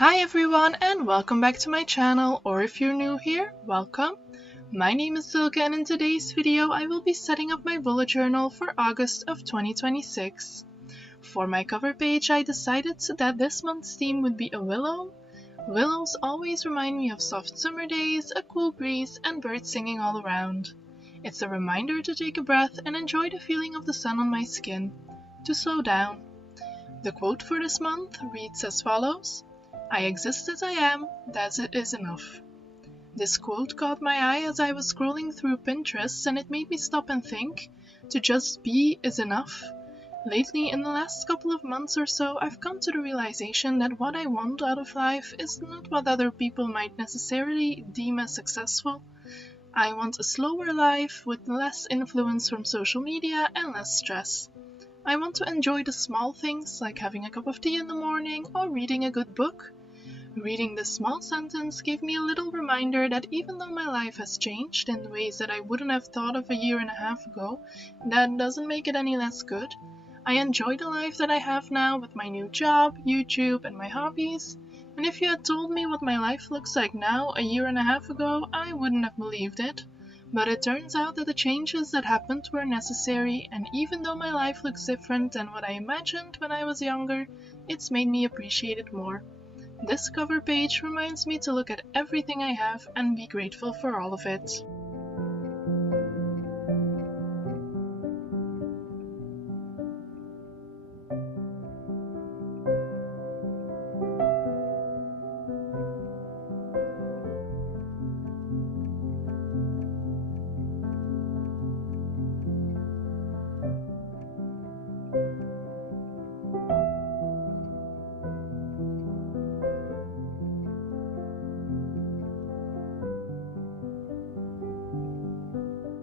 Hi everyone and welcome back to my channel, or if you're new here, welcome. My name is Silke and in today's video I will be setting up my bullet journal for August of 2026. For my cover page I decided that this month's theme would be a willow. Willows always remind me of soft summer days, a cool breeze and birds singing all around. It's a reminder to take a breath and enjoy the feeling of the sun on my skin, to slow down. The quote for this month reads as follows: "I exist as I am, that it is enough." This quote caught my eye as I was scrolling through Pinterest and it made me stop and think, to just be is enough. Lately, in the last couple of months or so, I've come to the realization that what I want out of life is not what other people might necessarily deem as successful. I want a slower life with less influence from social media and less stress. I want to enjoy the small things like having a cup of tea in the morning or reading a good book. Reading this small sentence gave me a little reminder that even though my life has changed in ways that I wouldn't have thought of a year and a half ago, that doesn't make it any less good. I enjoy the life that I have now with my new job, YouTube, and my hobbies. And if you had told me what my life looks like now a year and a half ago, I wouldn't have believed it. But it turns out that the changes that happened were necessary, and even though my life looks different than what I imagined when I was younger, it's made me appreciate it more. This cover page reminds me to look at everything I have and be grateful for all of it.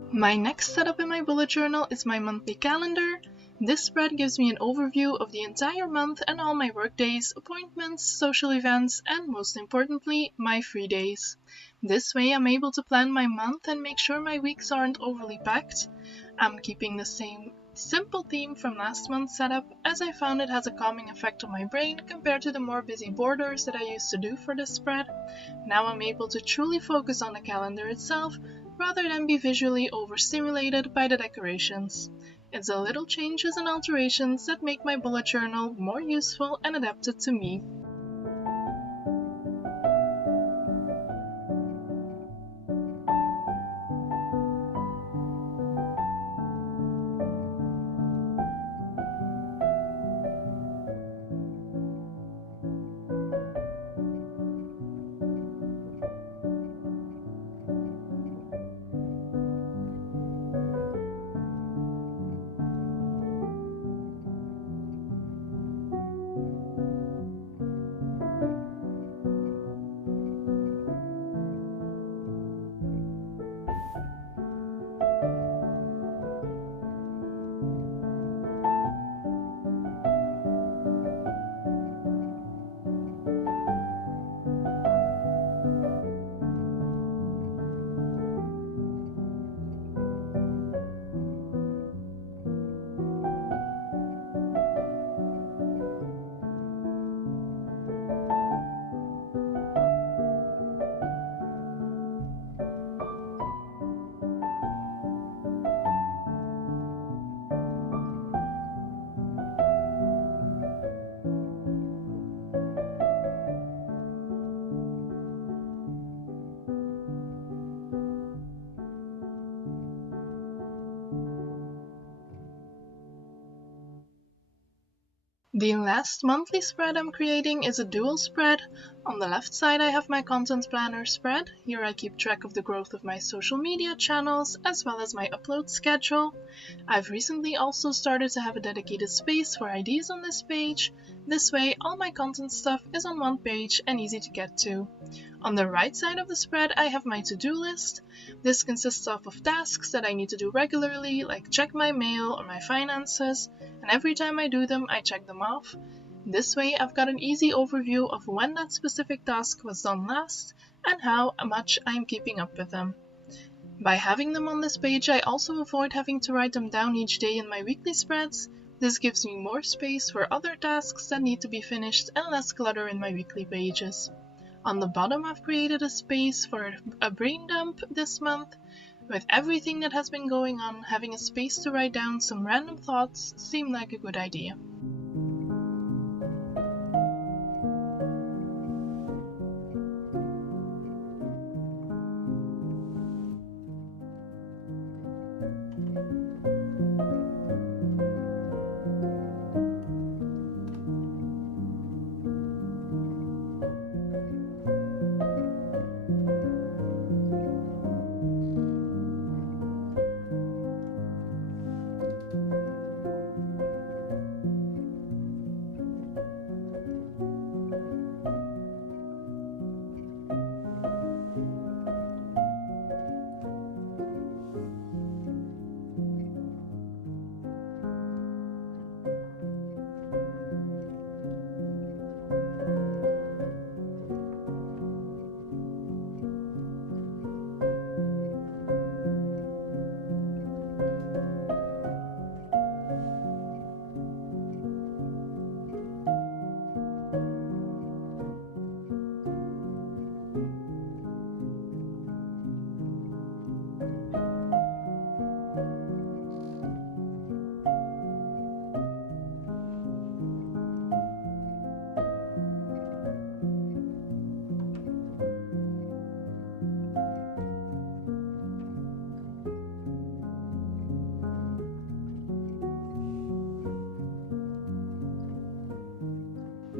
My next setup in my bullet journal is my monthly calendar. This spread gives me an overview of the entire month and all my work days, appointments, social events, and most importantly, my free days. This way I'm able to plan my month and make sure my weeks aren't overly packed. I'm keeping the same simple theme from last month's setup, as I found it has a calming effect on my brain compared to the more busy borders that I used to do for this spread. Now I'm able to truly focus on the calendar itself, rather than be visually overstimulated by the decorations. It's the little changes and alterations that make my bullet journal more useful and adapted to me. The last monthly spread I'm creating is a dual spread. On the left side I have my content planner spread. Here I keep track of the growth of my social media channels as well as my upload schedule. I've recently also started to have a dedicated space for ideas on this page. This way all my content stuff is on one page and easy to get to. On the right side of the spread I have my to-do list. This consists of tasks that I need to do regularly, like check my mail or my finances, and every time I do them I check them off. This way I've got an easy overview of when that specific task was done last and how much I'm keeping up with them. By having them on this page I also avoid having to write them down each day in my weekly spreads, This gives me more space for other tasks that need to be finished and less clutter in my weekly pages. On the bottom, I've created a space for a brain dump this month. With everything that has been going on, having a space to write down some random thoughts seemed like a good idea.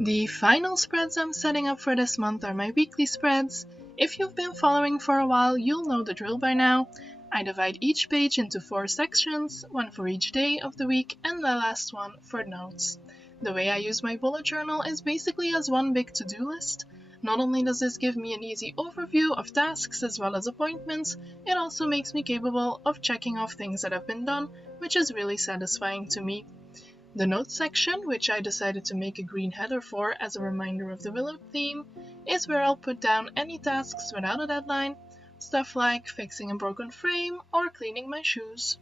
The final spreads I'm setting up for this month are my weekly spreads. If you've been following for a while, you'll know the drill by now. I divide each page into 4 sections, one for each day of the week and the last one for notes. The way I use my bullet journal is basically as one big to-do list. Not only does this give me an easy overview of tasks as well as appointments, it also makes me capable of checking off things that have been done, which is really satisfying to me. The notes section, which I decided to make a green header for as a reminder of the willow theme, is where I'll put down any tasks without a deadline, stuff like fixing a broken frame or cleaning my shoes.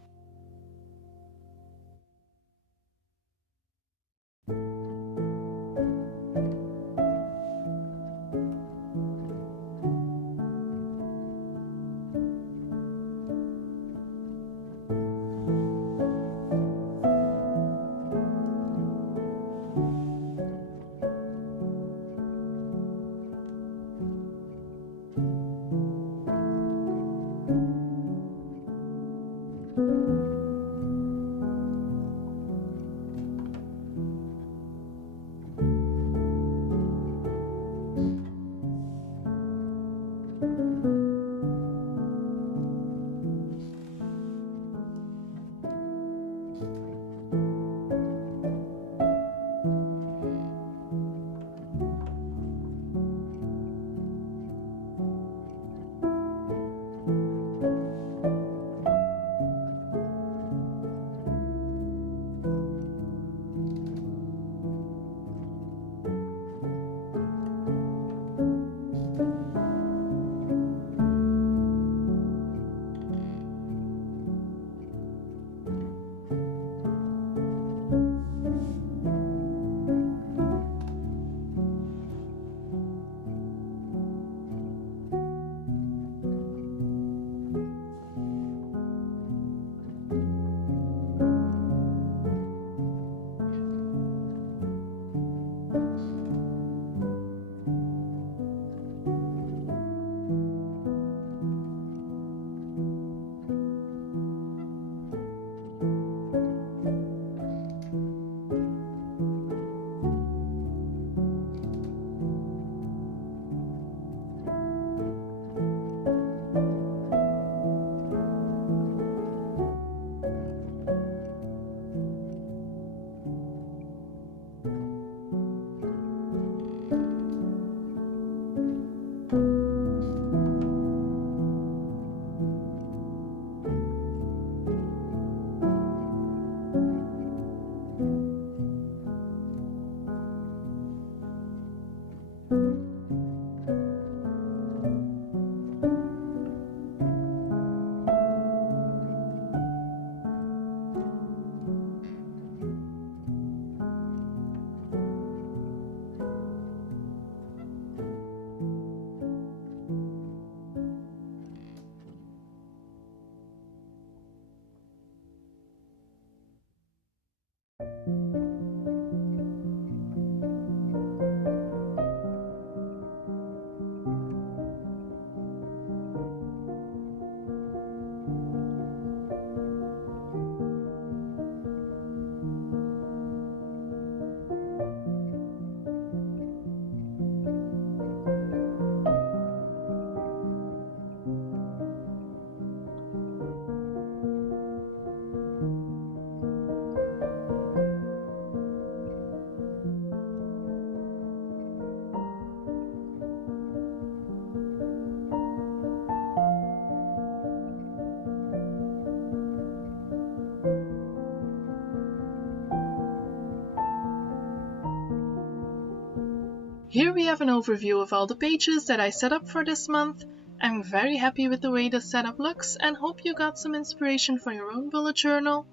Here we have an overview of all the pages that I set up for this month. I'm very happy with the way the setup looks and hope you got some inspiration for your own bullet journal.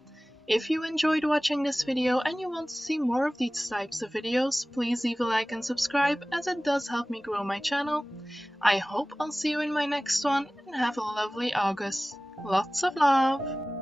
If you enjoyed watching this video and you want to see more of these types of videos, please leave a like and subscribe as it does help me grow my channel. I hope I'll see you in my next one and have a lovely August. Lots of love!